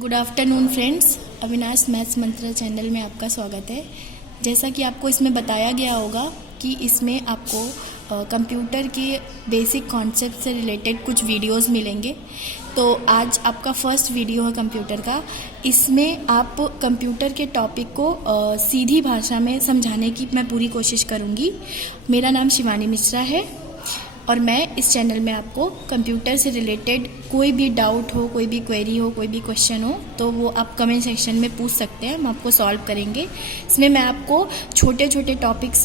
Good afternoon friends, Avinash maths मंत्र channel में आपका स्वागत है। जैसा कि आपको इसमें बताया गया होगा कि इसमें आपको कंप्यूटर के बेसिक कॉन्सेप्ट से रिलेटेड कुछ वीडियोस मिलेंगे। तो आज आपका फर्स्ट वीडियो है कंप्यूटर का। इसमें आप कंप्यूटर के टॉपिक को सीधी भाषा में समझाने की मैं पूरी कोशिश करूँगी। मेरा नाम शिवानी मिश्रा है और मैं इस चैनल में आपको कंप्यूटर से रिलेटेड कोई भी डाउट हो, कोई भी क्वेरी हो, कोई भी क्वेश्चन हो तो वो आप कमेंट सेक्शन में पूछ सकते हैं, हम आपको सॉल्व करेंगे। इसमें मैं आपको छोटे छोटे टॉपिक्स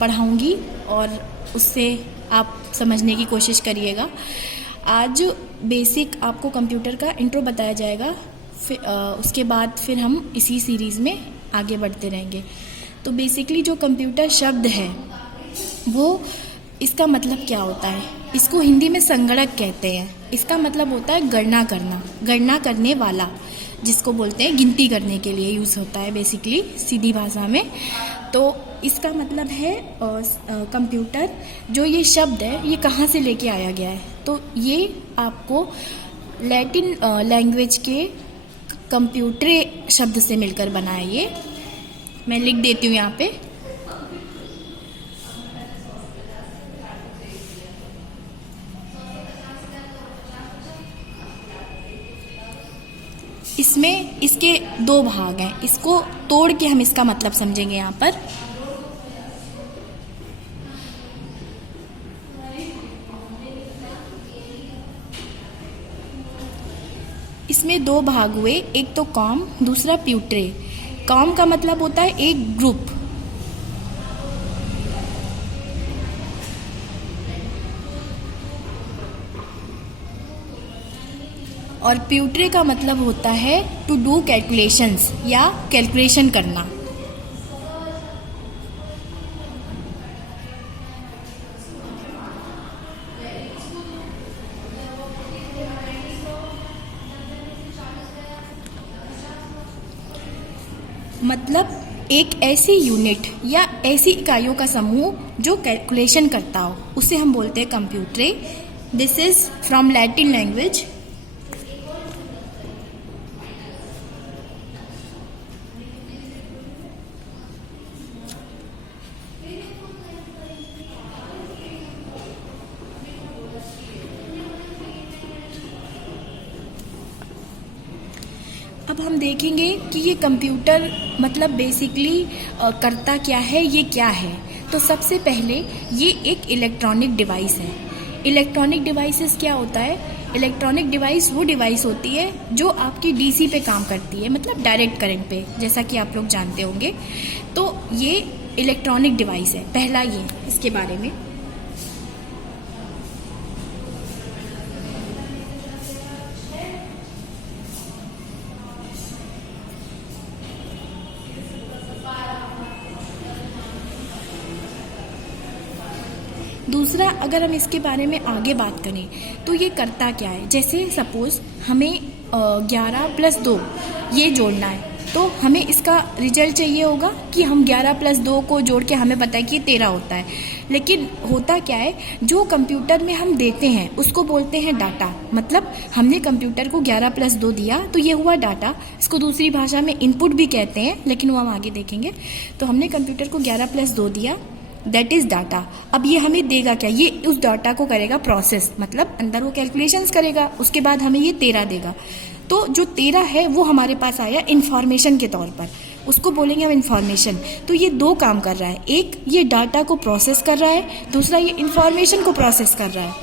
पढ़ाऊंगी और उससे आप समझने की कोशिश करिएगा। आज बेसिक आपको कंप्यूटर का इंट्रो बताया जाएगा, उसके बाद फिर हम इसी सीरीज़ में आगे बढ़ते रहेंगे। तो बेसिकली जो कंप्यूटर शब्द है वो इसका मतलब क्या होता है? इसको हिंदी में संगणक कहते हैं। इसका मतलब होता है गणना करना, गणना करने वाला, जिसको बोलते हैं गिनती करने के लिए यूज़ होता है बेसिकली सीधी भाषा में। तो इसका मतलब है कंप्यूटर। जो ये शब्द है ये कहाँ से लेके आया गया है? तो ये आपको लैटिन लैंग्वेज के कंप्यूटरे शब्द से मिलकर बना है। ये मैं लिख देती हूँ यहाँ पे। इसमें इसके दो भाग हैं, इसको तोड़ के हम इसका मतलब समझेंगे। यहाँ पर इसमें दो भाग हुए, एक तो कॉम, दूसरा प्यूट्रे। कॉम का मतलब होता है एक ग्रुप, और प्यूट्रे का मतलब होता है टू डू कैलकुलेशंस या कैलकुलेशन करना। मतलब एक ऐसी यूनिट या ऐसी इकाइयों का समूह जो कैलकुलेशन करता हो, उसे हम बोलते हैं कंप्यूटरे। This is from Latin language. अब हम देखेंगे कि ये कंप्यूटर मतलब बेसिकली करता क्या है, ये क्या है। तो सबसे पहले ये एक इलेक्ट्रॉनिक डिवाइस है। इलेक्ट्रॉनिक डिवाइसेस क्या होता है? इलेक्ट्रॉनिक डिवाइस वो डिवाइस होती है जो आपकी डीसी पे काम करती है, मतलब डायरेक्ट करंट पे, जैसा कि आप लोग जानते होंगे। तो ये इलेक्ट्रॉनिक डिवाइस है। पहला ये इसके बारे में। दूसरा, अगर हम इसके बारे में आगे बात करें तो ये करता क्या है। जैसे सपोज हमें 11 + 2 ये जोड़ना है, तो हमें इसका रिजल्ट चाहिए होगा कि हम 11 + 2 को जोड़ के हमें पता है कि ये 13 होता है। लेकिन होता क्या है, जो कंप्यूटर में हम देते हैं उसको बोलते हैं डाटा। मतलब हमने कंप्यूटर को 11 + 2 दिया तो ये हुआ डाटा। इसको दूसरी भाषा में इनपुट भी कहते हैं, लेकिन वो हम आगे देखेंगे। तो हमने कंप्यूटर को 11 + 2 दिया, दैट इज डाटा। अब ये हमें देगा क्या? ये उस डाटा को करेगा प्रोसेस, मतलब अंदर वो कैलकुलेशंस करेगा, उसके बाद हमें ये 13 देगा। तो जो 13 है वो हमारे पास आया इंफॉर्मेशन के तौर पर, उसको बोलेंगे हम इंफॉर्मेशन। तो ये दो काम कर रहा है, एक ये डाटा को प्रोसेस कर रहा है, दूसरा ये इंफॉर्मेशन को प्रोसेस कर रहा है।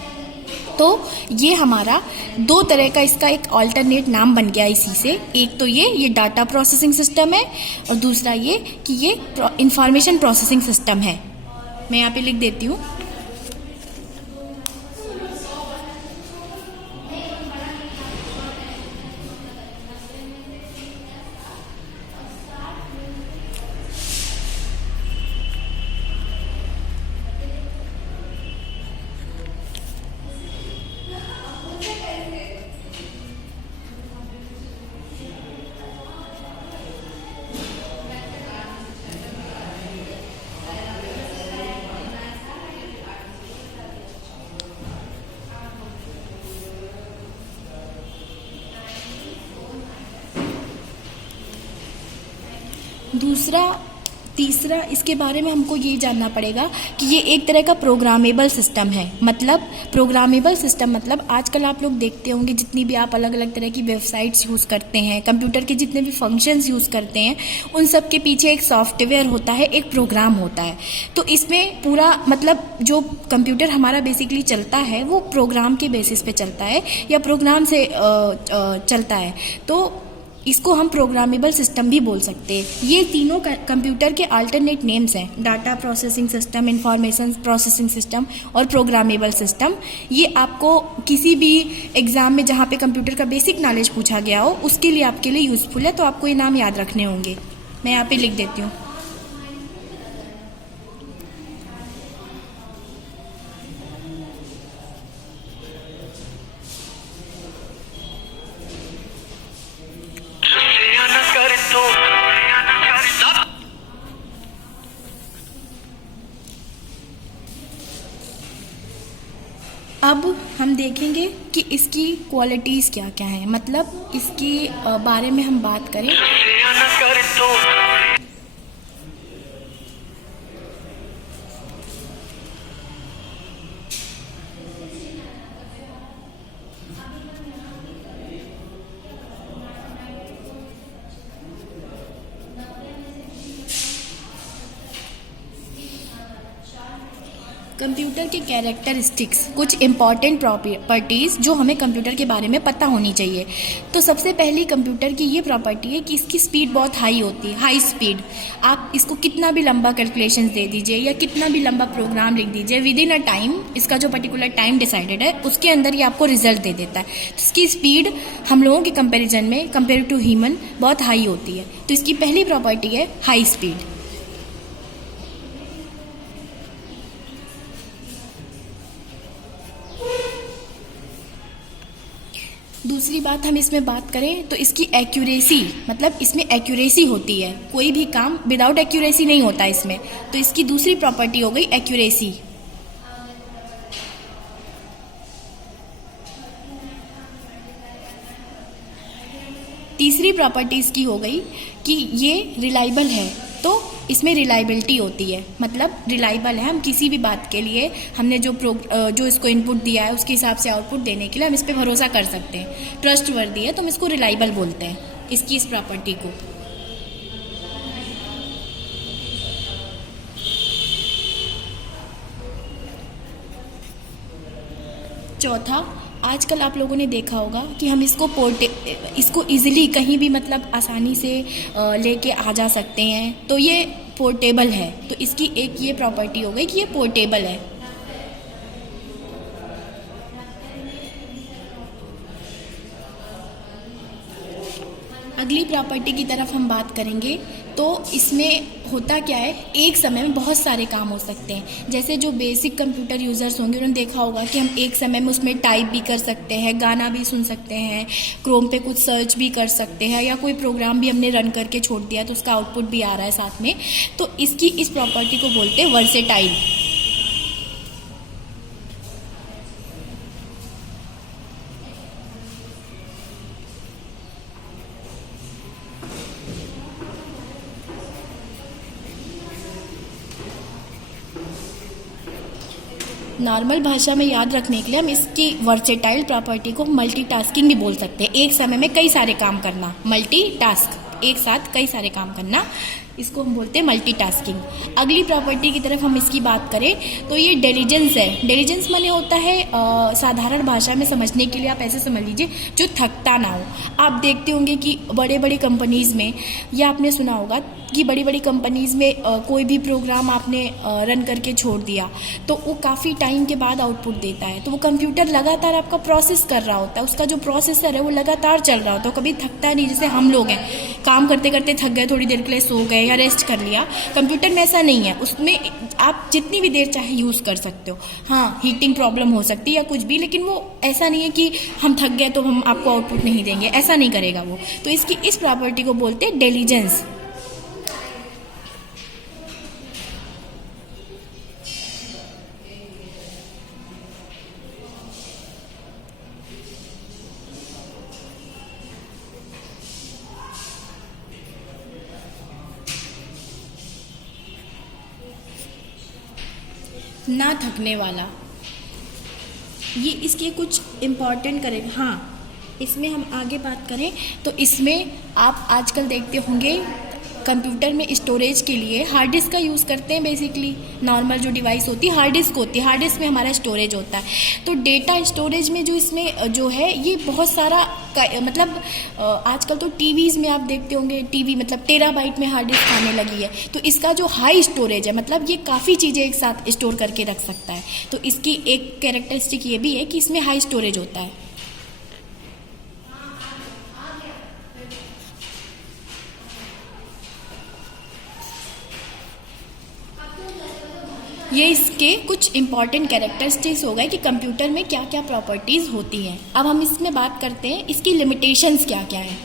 तो ये हमारा दो तरह का इसका एक ऑल्टरनेट नाम बन गया इसी से। एक तो ये डाटा प्रोसेसिंग सिस्टम है, और दूसरा ये कि ये इंफॉर्मेशन प्रोसेसिंग सिस्टम है। मैं यहाँ पे लिख देती हूँ। दूसरा तीसरा इसके बारे में हमको ये जानना पड़ेगा कि ये एक तरह का प्रोग्रामेबल सिस्टम है। मतलब प्रोग्रामेबल सिस्टम मतलब आजकल आप लोग देखते होंगे जितनी भी आप अलग अलग तरह की वेबसाइट्स यूज़ करते हैं, कंप्यूटर के जितने भी फंक्शंस यूज़ करते हैं, उन सब के पीछे एक सॉफ्टवेयर होता है, एक प्रोग्राम होता है। तो इसमें पूरा मतलब जो कंप्यूटर हमारा बेसिकली चलता है वो प्रोग्राम के बेसिस पे चलता है या प्रोग्राम से चलता है। तो इसको हम प्रोग्रामेबल सिस्टम भी बोल सकते हैं। ये तीनों कंप्यूटर के अल्टरनेट नेम्स हैं, data processing system, information processing system और प्रोग्रामेबल सिस्टम। ये आपको किसी भी एग्जाम में जहाँ पे कंप्यूटर का बेसिक नॉलेज पूछा गया हो उसके लिए आपके लिए यूजफुल है, तो आपको ये नाम याद रखने होंगे। मैं यहाँ पे लिख देती हूँ। अब हम देखेंगे कि इसकी क्वालिटीज़ क्या क्या हैं। मतलब इसके बारे में हम बात करें कंप्यूटर के कैरेक्टरिस्टिक्स, कुछ इंपॉर्टेंट प्रॉपर्टीज़ जो हमें कंप्यूटर के बारे में पता होनी चाहिए। तो सबसे पहली कंप्यूटर की ये प्रॉपर्टी है कि इसकी स्पीड बहुत हाई होती है, हाई स्पीड। आप इसको कितना भी लंबा कैलकुलेशंस दे दीजिए या कितना भी लंबा प्रोग्राम लिख दीजिए, विद इन अ टाइम, इसका जो पर्टिकुलर टाइम डिसाइडेड है उसके अंदर ये आपको रिजल्ट दे देता है। तो इसकी स्पीड हम लोगों के कंपेरिजन में कंपेयर टू ह्यूमन बहुत हाई होती है। तो इसकी पहली प्रॉपर्टी है हाई स्पीड। दूसरी बात हम इसमें बात करें तो इसकी एक्यूरेसी, मतलब इसमें एक्यूरेसी होती है, कोई भी काम विदाउट एक्यूरेसी नहीं होता इसमें। तो इसकी दूसरी प्रॉपर्टी हो गई एक्यूरेसी। तीसरी प्रॉपर्टी इसकी हो गई कि ये रिलायबल है। तो इसमें रिलायबिलिटी होती है, मतलब रिलायबल है। हम किसी भी बात के लिए हमने जो इसको इनपुट दिया है उसके हिसाब से आउटपुट देने के लिए हम इस पर भरोसा कर सकते हैं, ट्रस्टवर्दी है, तो हम इसको रिलायबल बोलते हैं, इसकी इस प्रॉपर्टी को। चौथा, आजकल आप लोगों ने देखा होगा कि हम इसको इजीली कहीं भी मतलब आसानी से लेके आ जा सकते हैं, तो ये पोर्टेबल है। तो इसकी एक ये प्रॉपर्टी हो गई कि ये पोर्टेबल है। अगली प्रॉपर्टी की तरफ हम बात करेंगे तो इसमें होता क्या है, एक समय में बहुत सारे काम हो सकते हैं। जैसे जो बेसिक कंप्यूटर यूज़र्स होंगे उन्होंने देखा होगा कि हम एक समय में उसमें टाइप भी कर सकते हैं, गाना भी सुन सकते हैं, क्रोम पे कुछ सर्च भी कर सकते हैं, या कोई प्रोग्राम भी हमने रन करके छोड़ दिया तो उसका आउटपुट भी आ रहा है साथ में। तो इसकी इस प्रॉपर्टी को बोलते हैं वर्सेटाइल। नॉर्मल भाषा में याद रखने के लिए हम इसकी वर्सेटाइल प्रॉपर्टी को मल्टीटास्किंग भी बोल सकते हैं। एक समय में कई सारे काम करना, मल्टीटास्क, एक साथ कई सारे काम करना, इसको हम बोलते हैं मल्टीटास्किंग। अगली प्रॉपर्टी की तरफ हम इसकी बात करें तो ये डिलीजेंस है। डिलीजेंस माने होता है साधारण भाषा में समझने के लिए आप ऐसे समझ लीजिए, जो थकता ना हो। आप देखते होंगे कि बड़े बड़ी कंपनीज़ में, या आपने सुना होगा कि बड़ी बड़ी कंपनीज़ में कोई भी प्रोग्राम आपने रन करके छोड़ दिया तो वो काफ़ी टाइम के बाद आउटपुट देता है। तो वो कंप्यूटर लगातार आपका प्रोसेस कर रहा होता है, उसका जो प्रोसेसर है वो लगातार चल रहा होता है, कभी थकता नहीं। जैसे हम लोग हैं, काम करते करते थक गए, थोड़ी देर के लिए सो गए या रेस्ट कर लिया। कंप्यूटर में ऐसा नहीं है, उसमें आप जितनी भी देर चाहे यूज़ कर सकते हो। हाँ, हीटिंग प्रॉब्लम हो सकती है या कुछ भी, लेकिन वो ऐसा नहीं है कि हम थक गए तो हम आपको आउटपुट नहीं देंगे, ऐसा नहीं करेगा वो। तो इसकी इस प्रॉपर्टी को बोलते हैं डिलीजेंस। ना थकने वाला, ये इसके कुछ इम्पॉर्टेंट करें। हाँ, इसमें हम आगे बात करें तो इसमें आप आजकल देखते होंगे कंप्यूटर में स्टोरेज के लिए हार्ड डिस्क का यूज़ करते हैं। बेसिकली नॉर्मल जो डिवाइस होती है हार्ड डिस्क होती है, हार्ड डिस्क में हमारा स्टोरेज होता है। तो डेटा स्टोरेज में जो इसमें जो है ये बहुत सारा मतलब आजकल तो टीवीज़ में आप देखते होंगे, टीवी मतलब टेराबाइट में हार्ड डिस्क आने लगी है। तो इसका जो हाई स्टोरेज है मतलब ये काफ़ी चीज़ें एक साथ स्टोर करके रख सकता है। तो इसकी एक कैरेक्टरिस्टिक ये भी है कि इसमें हाई स्टोरेज होता है। ये इसके कुछ इंपॉर्टेंट कैरेक्टरिस्टिक्स हो गए कि कंप्यूटर में क्या क्या प्रॉपर्टीज़ होती हैं। अब हम इसमें बात करते हैं इसकी लिमिटेशंस क्या क्या हैं।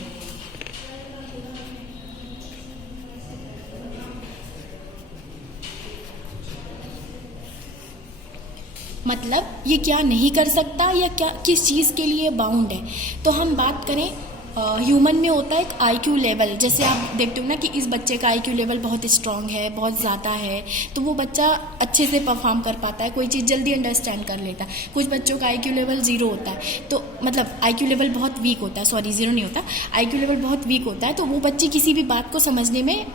मतलब ये क्या नहीं कर सकता या क्या किस चीज़ के लिए बाउंड है। तो हम बात करें ह्यूमन में होता है एक आईक्यू लेवल। जैसे आप देखते हो ना कि इस बच्चे का आईक्यू लेवल बहुत स्ट्रांग है, बहुत ज़्यादा है, तो वो बच्चा अच्छे से परफॉर्म कर पाता है, कोई चीज़ जल्दी अंडरस्टैंड कर लेता है। कुछ बच्चों का आईक्यू लेवल 0 होता है, तो मतलब आईक्यू लेवल बहुत वीक होता है, सॉरी 0 नहीं होता, आईक्यू लेवल बहुत वीक होता है। तो वो बच्चे किसी भी बात को समझने में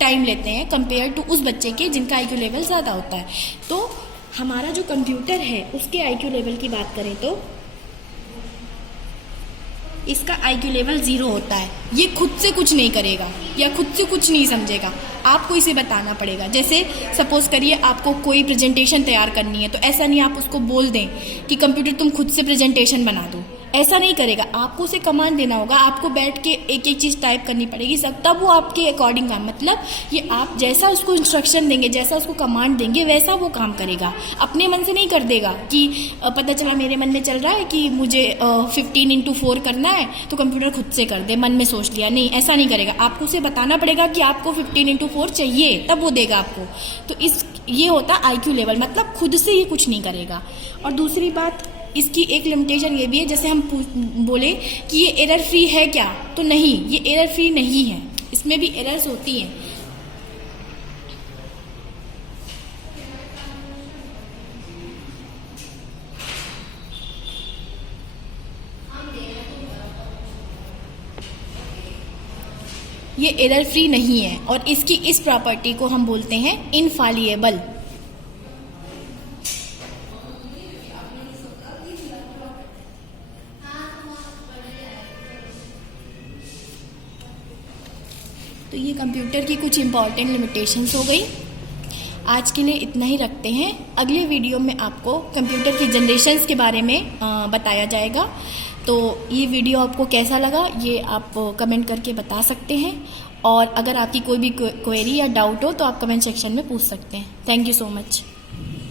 टाइम लेते हैं कंपेयर टू उस बच्चे के जिनका आईक्यू लेवल ज़्यादा होता है। तो हमारा जो कंप्यूटर है उसके आईक्यू लेवल की बात करें तो इसका आईक्यू लेवल 0 होता है। ये खुद से कुछ नहीं करेगा या खुद से कुछ नहीं समझेगा, आपको इसे बताना पड़ेगा। जैसे सपोज करिए आपको कोई प्रेजेंटेशन तैयार करनी है, तो ऐसा नहीं आप उसको बोल दें कि कंप्यूटर तुम खुद से प्रेजेंटेशन बना दो, ऐसा नहीं करेगा। आपको उसे कमांड देना होगा, आपको बैठ के एक एक चीज़ टाइप करनी पड़ेगी, सब तब वो आपके अकॉर्डिंग काम, मतलब ये आप जैसा उसको इंस्ट्रक्शन देंगे, जैसा उसको कमांड देंगे वैसा वो काम करेगा। अपने मन से नहीं कर देगा कि पता चला मेरे मन में चल रहा है कि मुझे 15x4 करना है तो कंप्यूटर खुद से कर दे, मन में सोच लिया, नहीं ऐसा नहीं करेगा। आपको उसे बताना पड़ेगा कि आपको 15x4 चाहिए, तब वो देगा आपको। तो ये होता है आईक्यू लेवल, मतलब खुद से ये कुछ नहीं करेगा। और दूसरी बात इसकी एक लिमिटेशन ये भी है, जैसे हम बोले कि ये एरर फ्री है क्या, तो नहीं, ये एरर फ्री नहीं है, इसमें भी एरर्स होती हैं। ये एरर फ्री नहीं है और इसकी इस प्रॉपर्टी को हम बोलते हैं इनफॉलिएबल। तो ये कंप्यूटर की कुछ इम्पॉर्टेंट लिमिटेशंस हो गई। आज के लिए इतना ही रखते हैं। अगले वीडियो में आपको कंप्यूटर की जनरेशन्स के बारे में बताया जाएगा। तो ये वीडियो आपको कैसा लगा ये आप कमेंट करके बता सकते हैं, और अगर आपकी कोई भी क्वेरी या डाउट हो तो आप कमेंट सेक्शन में पूछ सकते हैं। Thank you so much.